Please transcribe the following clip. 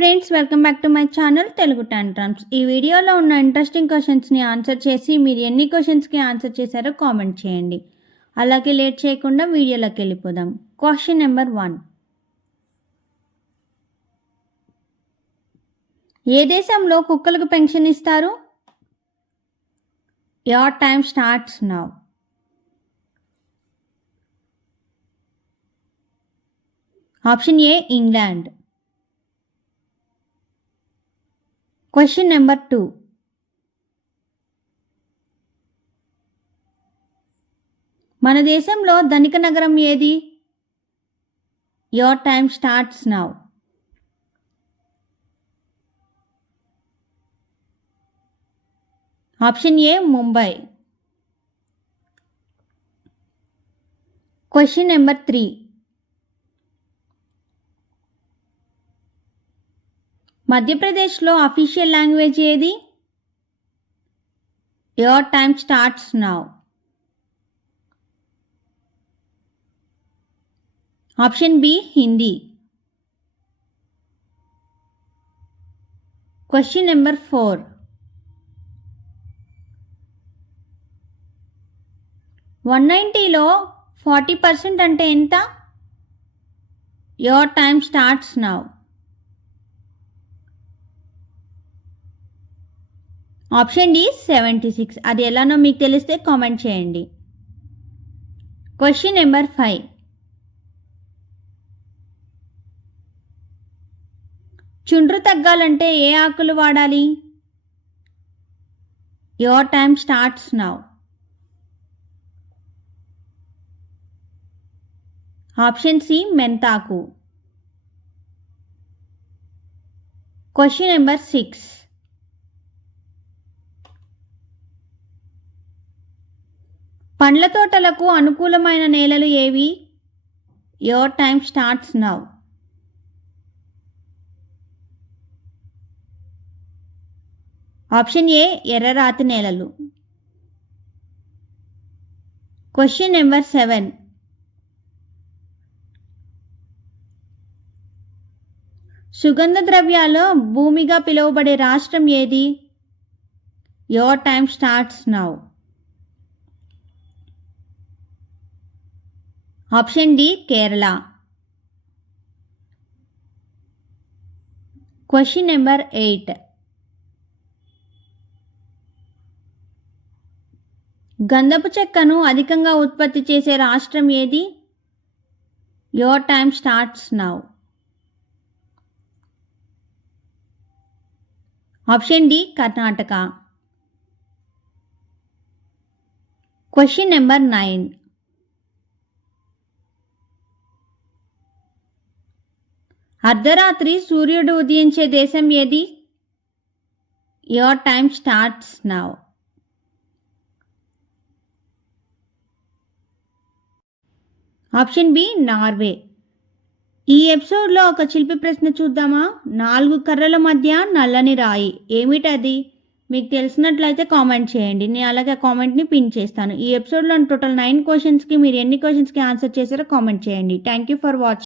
Friends, welcome back to my channel Telugu టాంట్రమ్స్. ఈ వీడియోలో ఉన్న ఇంట్రెస్టింగ్ క్వశ్చన్స్ని ఆన్సర్ చేసి మీరు ఎన్ని క్వశ్చన్స్కి ఆన్సర్ చేశారో కామెంట్ చేయండి. అలాగే లేట్ చేయకుండా వీడియోలోకి వెళ్ళిపోదాం. Question number 1. ఏ దేశంలో కుక్కలకు పెన్షన్ ఇస్తారు? Your time starts now. Option A England. Question number 2. మన దేశంలో ధనిక నగరం ఏది? Your time starts now. Option A Mumbai. Question number 3. మధ్యప్రదేశ్లో అఫీషియల్ లాంగ్వేజ్ ఏది? Your time starts now. Option B Hindi. Question number 4. 190లో 40% అంటే ఎంత? Your time starts now. Option D 76. అది ఎలానో మీకు తెలిస్తే కామెంట్ చేయండి. Question number 5. చుండ్రు తగ్గాలంటే ఏ ఆకులు వాడాలి? Your time starts now. Option C మెంతాకు. Question number 6. పండ్ల తోటలకు అనుకూలమైన నేలలు ఏవి? Your time starts now. Option A ఎర్రరాతి నేలలు. Question number 7. సుగంధ ద్రవ్యాలు భూమిగా పిలువబడే రాష్ట్రం ఏది? Your time starts now. Option D Kerala. Question number 8. గంధపు చెక్కను అధికంగా ఉత్పత్తి చేసే రాష్ట్రం ఏది? Your time starts now. Option D Karnataka. Question number 9. అర్ధరాత్రి సూర్యుడు ఉదయించే దేశం ఏది? Your time starts now. Option B Norway. ఈ ఎపిసోడ్లో ఒక చిలిపి ప్రశ్న చూద్దామా? 4 కర్రల మధ్య నల్లని రాయి ఏమిటది? మీకు తెలిసినట్లయితే కామెంట్ చేయండి. నేను అలాగే కామెంట్ని పిన్ చేస్తాను. ఈ ఎపిసోడ్లో టోటల్ 9 క్వశ్చన్స్కి మీరు ఎన్ని క్వశ్చన్స్కి ఆన్సర్ చేశారో కామెంట్ చేయండి. Thank you for watching.